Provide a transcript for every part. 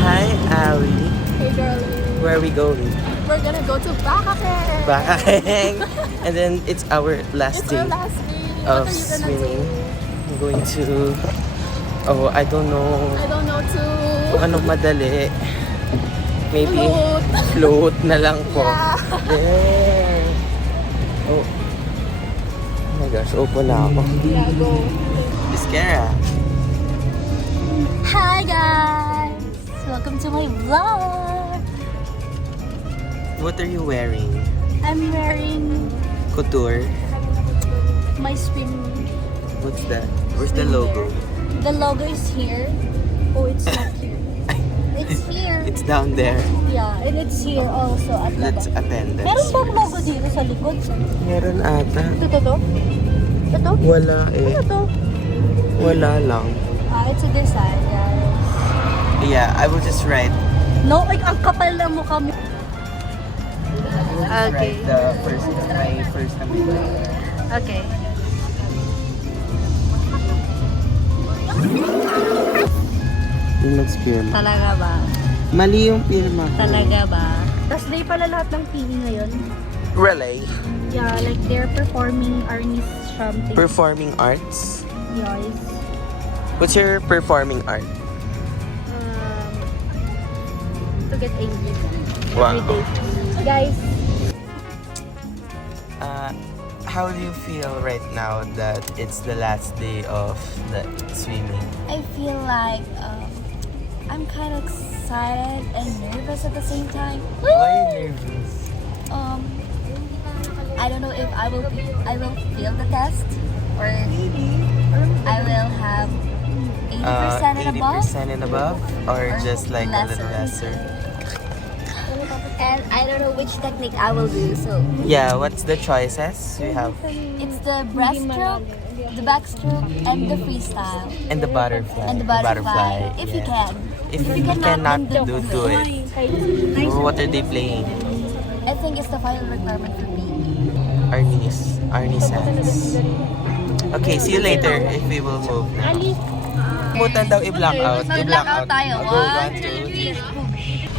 Hi, Ali. Hey darling. Where are we going? We're gonna go to Bakakeng. Bakakeng. And then it's our last It's day our last day. of What are you gonna swimming. do? I'm going to... Oh, I don't know. I don't know too. Kung anong madali. Maybe Float. float na lang po. Yeah. There. Oh. Oh my gosh, opo na ako. Yeah, go. Biscara. Hi guys! Welcome to my vlog! What are you wearing? I'm wearing Couture. my swim. What's that? Where's the logo? The logo is here. Oh, it's not here. It's here. It's down there. Yeah, and it's here also at the Let's back. attend Meron it. bang logo dito sa likod? Meron ata. Ito to? Ito? Wala eh. Ano to? Wala lang. It's a design, guys. Yeah, I will just write. No, like ang kapal na mukha mo. Just Okay. write the first, my first number. Okay. Yung nag-pirma. Talaga ba? Mali yung pirma ko. Talaga ba? Last day pala lahat ng PE ngayon. Relay. Yeah, like they're performing Arnis something. Performing arts. Yes. What's your performing art? To get angry. Wow. Every day. Guys, How do you feel right now that it's the last day of the swimming? I feel like I'm kind of excited and nervous at the same time. Why are you nervous? I don't know if I will fail the test or I will have 80% and above. 80% and above? Or just like a little lesser? And I don't know which technique I will do. So Yeah, what's the choices we have? it's the breaststroke, the backstroke, and the freestyle, And the butterfly. and the butterfly. If you yeah. can. If If you you cannot, cannot then do it. Oh, what are they playing? I think it's the final requirement for me. Arnie Sands. Okay, see you later if we will move now. Mutan daw i-block out. I-block out. tayo. Go, 1, 1, 2, 3.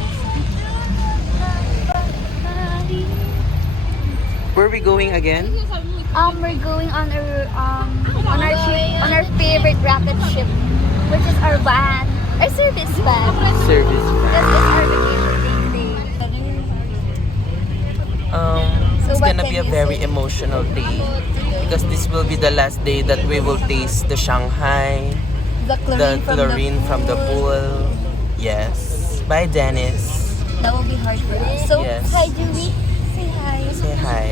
Where are we going again? We're going on our ship, on our favorite rocket ship, which is our van, our service van. Service. This is our vacation day. So It's what gonna can be a you very say? emotional day because this will be the last day that we will taste the Shanghai, The the chlorine, from the pool. Yes. Bye, Dennis. That will be hard for us. So, Yes. hi, Julie. Say hi. Say hi.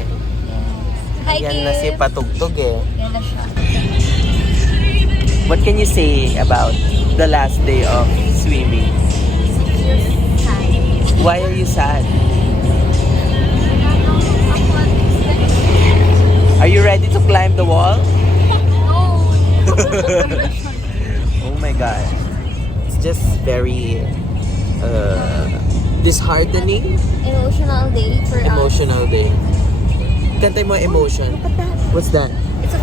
Hi, Yan na si Gift. Patugtog eh. Yan na siya. What can you say about the last day of swimming? Hi. Why are you sad? Are you ready to climb the wall? Oh my god. It's just very disheartening, Emotional day for us. emotional day. Kantay mo emotion. What's that? It's a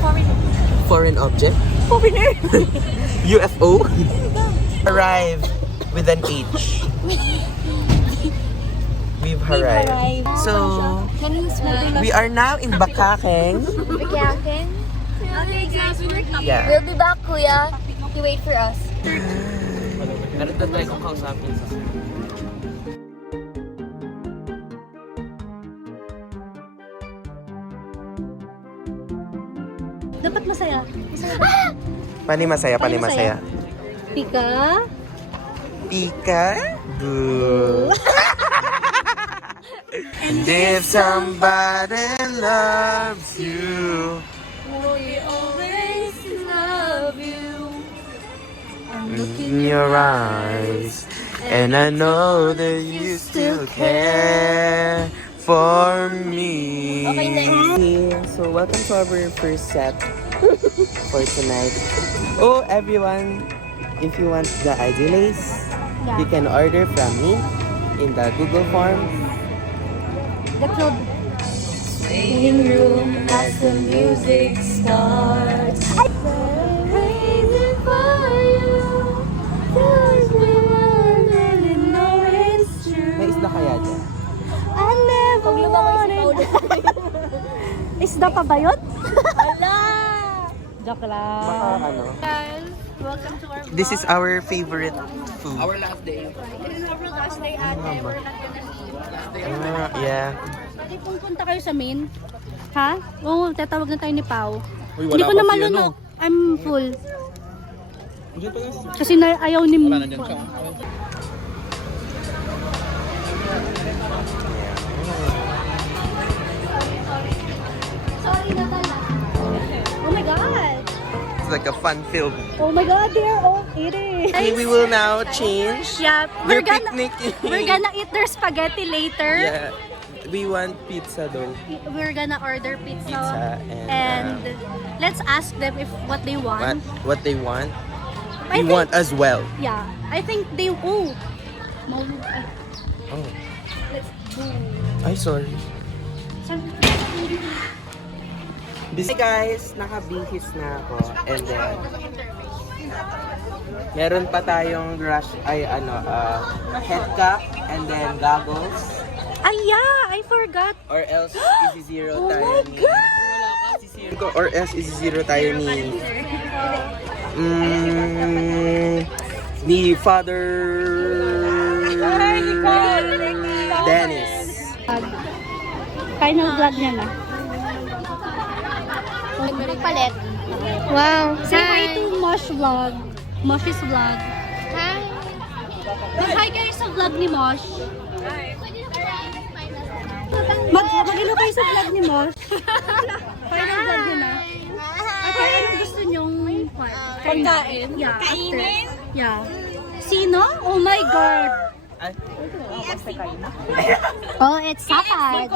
Foreign object? foreigner. UFO? Arrive with an H. We've arrived. So, Can you smell we are now in Bakakeng. Bakakeng? Okay, guys. Yeah. We'll be back, kuya. You wait for us. Try kong kausapin sa dapat masaya. Pani masaya, pani Pani masaya. masaya. Pika. Pika. Boo. And if somebody loves you, We always love you. in your eyes, and I know that you still care for me. Okay, next. So welcome to our first set for tonight. Oh, everyone, if you want the ID lace, you can order from me in the Google form. The clothes. waiting room as the music starts. Crazy for you, 'cause we wanna know it's true. May isda kaya dyan? I never wanted. Isda pa ba yun? Ala! Joke lang. Baka ano? Guys, welcome to our vlog. This is our favorite food. This is our last day ate. We're not gonna leave. Yeah. Pwede pupunta kayo sa main? Ha? Oo, tatawag na tayo ni Pao. Uy, Hindi wala ko na pa si malunok. ano. I'm full. Kasi na, ayaw ni Wala na dyan siya. Sorry na pala. Oh my God! It's like a fun film. Oh my God, they're all eating. Okay, we will now change. Yeah, We're picnicking. we're gonna eat their spaghetti later. Yeah. We want pizza though. We're gonna order pizza, Pizza and let's ask them if what they want. What they want. I We think- want as well. Yeah, I think they. Oh, Maulog. Ay, Oh. let's go. Ay, sorry. Saan- Hey guys, nakabihis na ako. And then, meron pa tayong head cap and then goggles. Ay, yeah, I forgot. Or else, easy zero Oh tayo my ni... God! Or else, easy zero tayo ni... ni Father... Dennis. Final vlog niya na. Palit. Wow. Say hi to Mosh Vlog. Mosh's Vlog. Hi. Say hi guys sa vlog ni Mosh. Mag-ilo kayo sa vlog ni Mosh. Final vlog niya na. Okay, anong gusto niyong Pagkain? Yeah, kainin? Yeah. Sino? Oh my God. Oh, it's Sapad.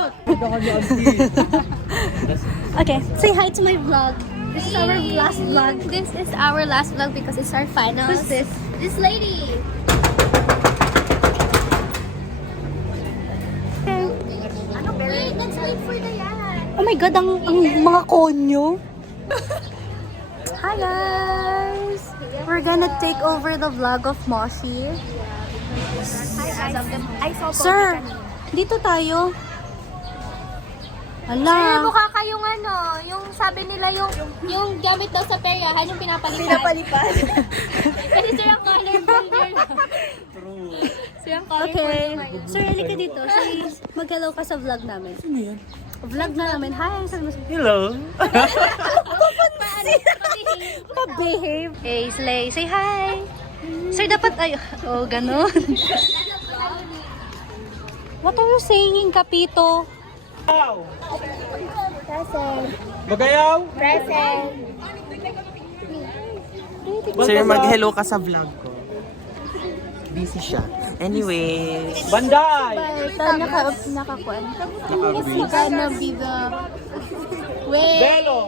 Okay, say hi to my vlog. This is our last vlog. This is our last vlog because it's our finals. Who's this? This lady. Wait, let's wait for the yan. Oh my God, ang mga konyo. Hi guys! We're gonna take over the vlog of Moshi. I saw Sir, dito tayo. Sir, Ala. mukha kayong yung sabi nila yung gamit daw sa peryahan, yung pinapalitan. Kasi sir, ang colorful nila. Sir, ang colorful Okay. naman. Sir, halika dito. Say, mag-hello ka sa vlog namin. Vlog na namin. Hi, sabi mo. Hello. Pa-behave. Hey, Slay. Say hi. Sir, dapat ay... Oh, ganun. What are you saying, Kapito? Present. Magayaw! Present. Sir, mag-hello ka sa vlog ko. Busy siya. Anyways. Banday! Nakakuan. It's gonna be the... Wait. Belo!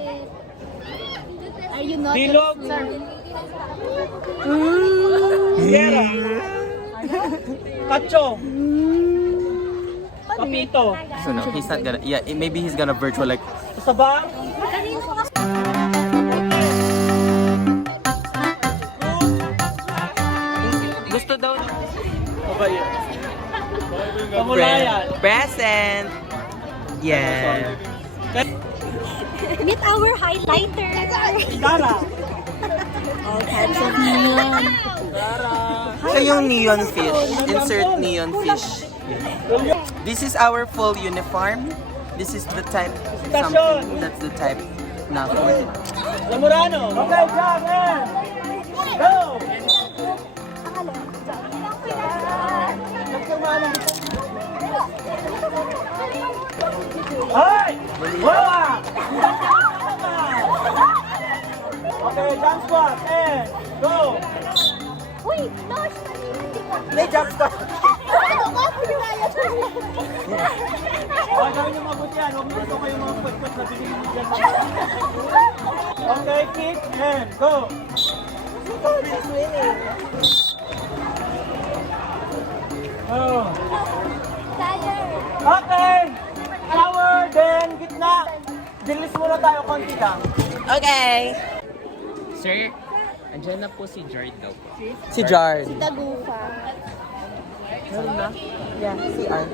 Are you not Bilog! sir? Sierra! Kacho! Kapito! So no, he's not gonna... Yeah, maybe he's gonna virtual like... Sabang! Gusto daw... Okay. Pamulayan! Present! Yeah. Meet our highlighter. Dara! All types of neon. So yung neon fish. Insert neon fish. This is our full uniform. This is the type something. That's the type nothing. Lamurano! Okay, John! Go! Hoy! Wawa! Okay, jump squat and go! Wait, no, May jump stop. Okay, gawin niyo mabuti yan. Huwag niyo kayo mga kwet-kwet na binili niyo dyan. Okay, kick and go! Oh. Okay! Power, then gitna! Bilis muna tayo, konti lang. Okay. Sir, andyan na po si Jard daw po. Si Jard. Tagufa. Yeah, CR.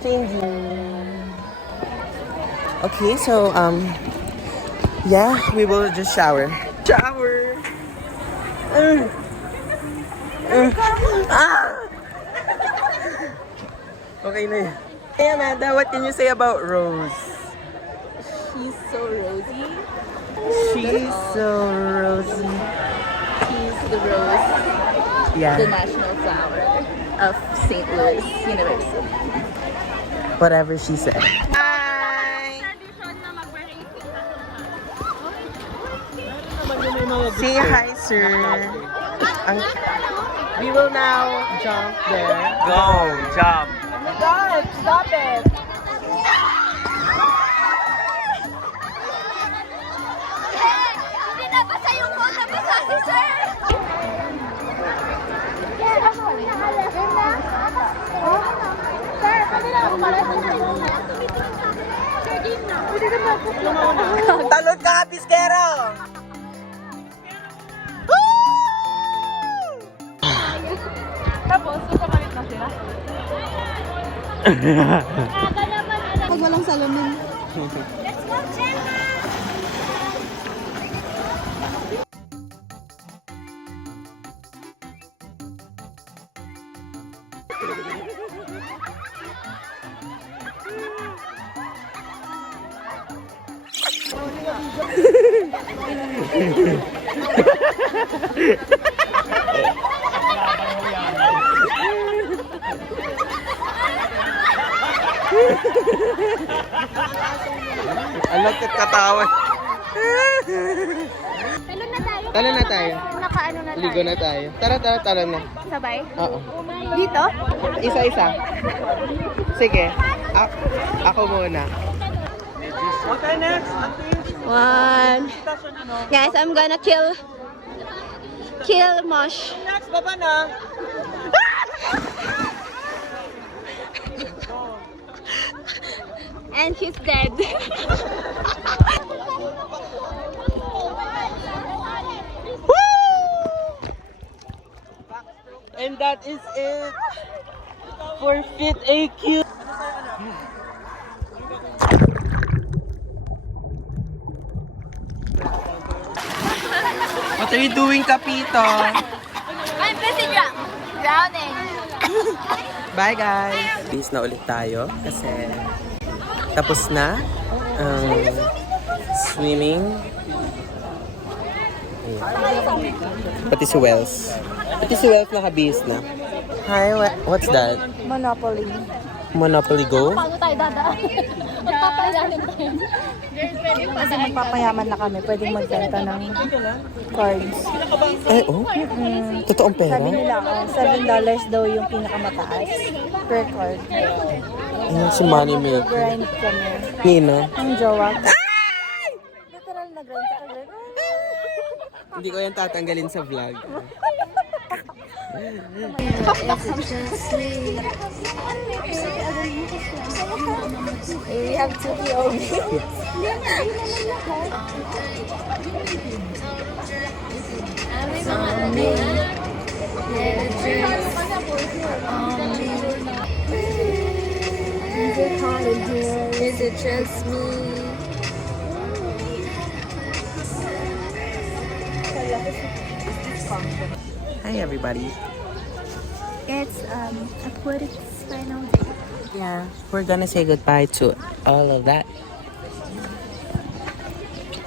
Changing. Okay, so, yeah, we will just shower. Shower! Ah! Okay na yun. Hey Amanda, what can you say about Rose? She's so rosy. She's so rosy. She's the rose, the Yeah, national flower of St. Louis University. whatever she said. Hi! Say hi, sir. We will now jump there. Go, jump! God, stop it! Hindi nabasa yung phone, nabasa si sir! Sir, kanila ako pala. Sir, game na. Pwede ka ba? Talon ka, Piskero! Pag walang salamin. Let's go, Gemma! Alat at katawan. Talon na tayo. Talon na tayo. Nakaano na tayo. Ligo na tayo. Tara, talon na. Sabay? Oo. Dito? Isa-isa. Sige. Ako muna. Okay, next. One. Guys, I'm gonna kill Mosh. Next, baba na. And he's dead. And that is it for Fit AQ. What are you doing, Kapito? I'm busy drowning. Bye, guys! Please na ulit tayo kasi tapos na ang swimming. Ayan. Pati si Wells. Pati si Wells nakabihis na. Hi, what's that? Monopoly. Monopoly Go? Paano tayo dadaan? Magpapailalim tayo. Kasi magpapayaman na kami. Pwedeng magbenta ng cards. Eh, oh? Totoong pera? Sabi nila, $7 daw yung pinakamataas per card. Si Money Maker. Grind kami. Nino? Ang jowa ko. Literal na grind sa agad. Hindi ko yan tatanggalin sa vlog. We have to be okay. Is it just me? Hi, everybody. It's aquatic final day. Yeah, we're gonna say goodbye to all of that.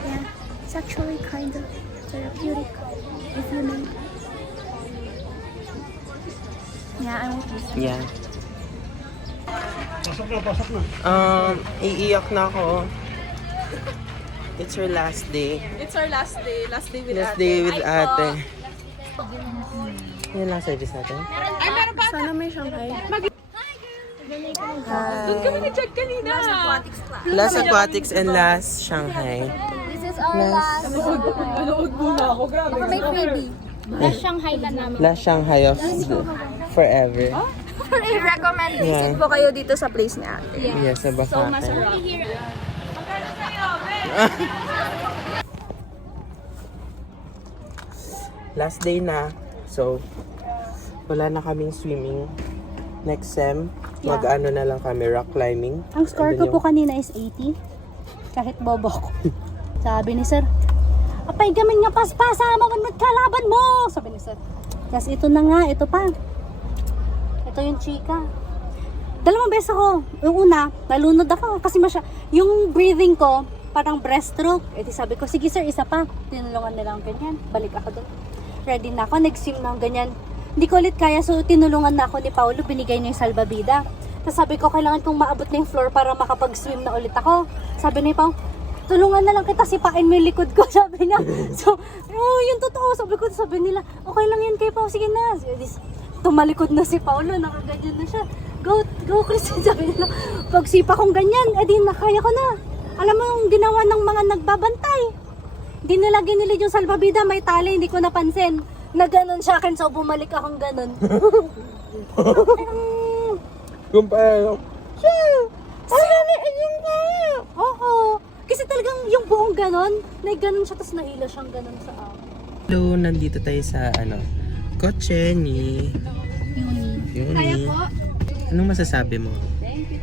Yeah, it's actually kind of therapeutic, if you may. Yeah, I won't miss it. Yeah. Iiyak na ako. It's her last day. It's our last day. Last day with Last day with ate. Yun lang service natin. Sana may Shanghai. Last Aquatics and last Shanghai. This is our last. May freebie. Last Shanghai lang namin. Last Shanghai of forever. I-recommend Yeah. visit po kayo dito sa place ni ate. Yes, sa Bacate. Here. Last day na. So, wala na kaming swimming. Next sem, mag-ano na lang kami, rock climbing. Ang score ko Andun po kanina is 80. Kahit bobo ko. Sabi ni sir, apay gamin nga paspasa, mamanod kalaban mo! Sabi ni sir. Tapos ito na nga, ito pa. Ito yung chika. Dalawang beses ako. Yung una, nalunod ako kasi yung breathing ko, parang breaststroke. E di sabi ko, sige sir, isa pa. Tinulungan nila ang ganyan. Balik ako doon. Ready na ako, nag-swim na ganyan. Hindi ko ulit kaya, so tinulungan na ako ni Paulo, binigay niya yung salbabida. Tapos sabi ko, kailangan kong maabot na yung floor para makapag-swim na ulit ako. Sabi ni Pao, tulungan na lang kita, sipain mo yung likod ko, sabi niya. So, yung totoo, sabi nila, okay lang yan kay Pao, sige na. Tumalikod na si Paulo, nakaganyan na siya. Go Christine, sabi nila. Pag sipa kong ganyan, edi nakaya ko na. Alam mo yung ginawa ng mga nagbabantay. Di nila ginilid yung salbabida, may tali, hindi ko napansin. Na ganun siya akin, so bumalik akong ganun. Kumpara. Oo. Kasi talagang yung buong ganun, na ganun siya, tapos nahila siyang ganun sa akin. Hello, nandito tayo sa kotse ni Fioni. Kaya po. Anong masasabi mo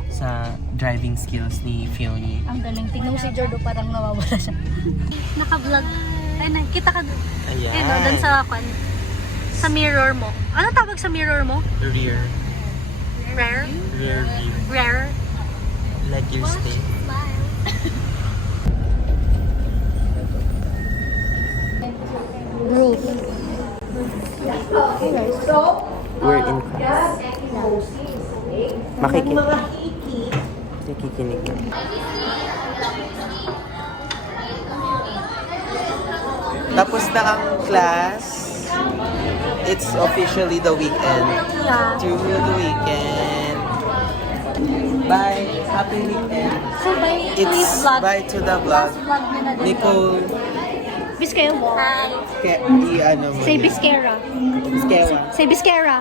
sa driving skills ni Fioni? Ang galing. Tignan mo si Jordo, parang nawawala siya. Naka-vlog. Ay, nakita ka. Ayan. Ayun, doon sa mirror mo. Ano tawag sa mirror mo? Rear. Rare? Rear view. Rare? Like your stay. Group. We're in class. Nakikinig. Tapos na ang class. It's officially the weekend. Yeah. Through the weekend. Bye. Happy weekend. So, bye to his It's vlog. bye to the vlog. Last vlog niya na din. Nicole, Biscaya mo. Hi. ano mo Say yan? Biscara. Biscara. Say Biscara.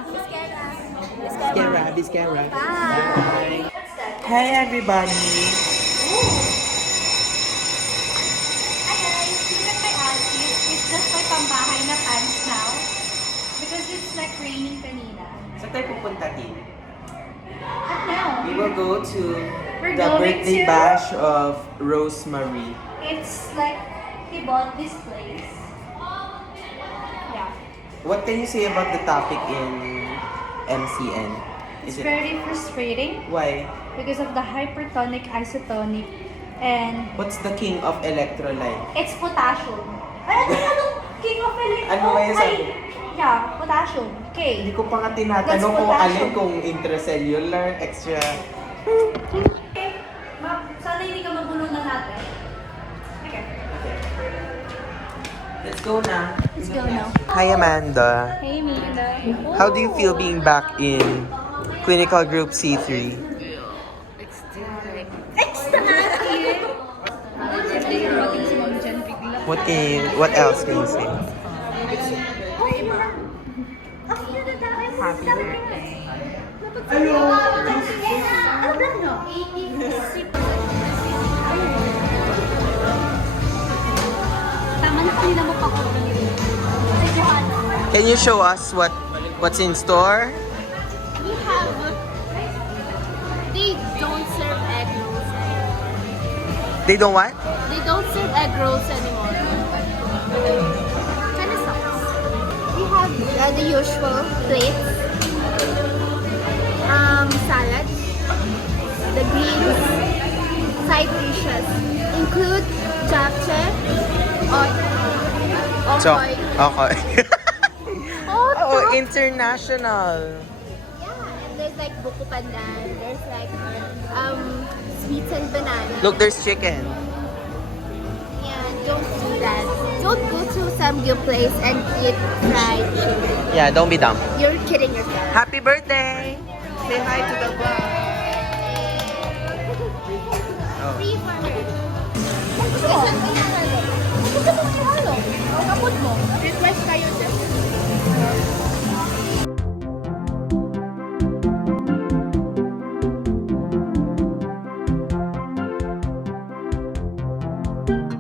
Biscara. Bye. Hi everybody. Hi guys, look at my outfit. It's just my pambahay na pants now. Because it's like raining kanina. Saan tayo pupunta, Tin? At now, We will go to We're the going birthday to- bash of Rosemary. it's like he bought this place. Yeah. What can you say about the topic in MCN? It's very frustrating Why? because of the hypertonic, isotonic, and What's the king of electrolyte? it's potassium. Anong king of electron? Ano ba yung sabi? Yeah, potassium. Hindi Okay. ko pa nga That's tinatanong kung potassium. alin, kung intracellular, extra. Sana hindi ka mabulong na natin. Okay. Let's go na. Let's go now. Hi Amanda. Hey, Mina. How do you feel being back in clinical group C3? What else can you say? Happy birthday. Tama na kanina mo pa ko. Can you show us what's in store? We have, they don't serve egg rolls anymore. They don't what? They don't serve egg rolls anymore. Kind of sucks. We have the usual plates, salads, the greens, side dishes include japchae, okoy. Okay. Oh, Oh, international. yeah, and there's like buko pandan, there's like sweets and banana. Look, there's chicken. Yeah, don't do that. Don't go to some good place and eat fried chicken. Yeah, don't be dumb. You're kidding yourself. Happy birthday! Say hi to the vlog. Oh. Free for her. Gusto mo? Gusto mo ihalo? Ang kapot mo. Request kayo dyan. Bye.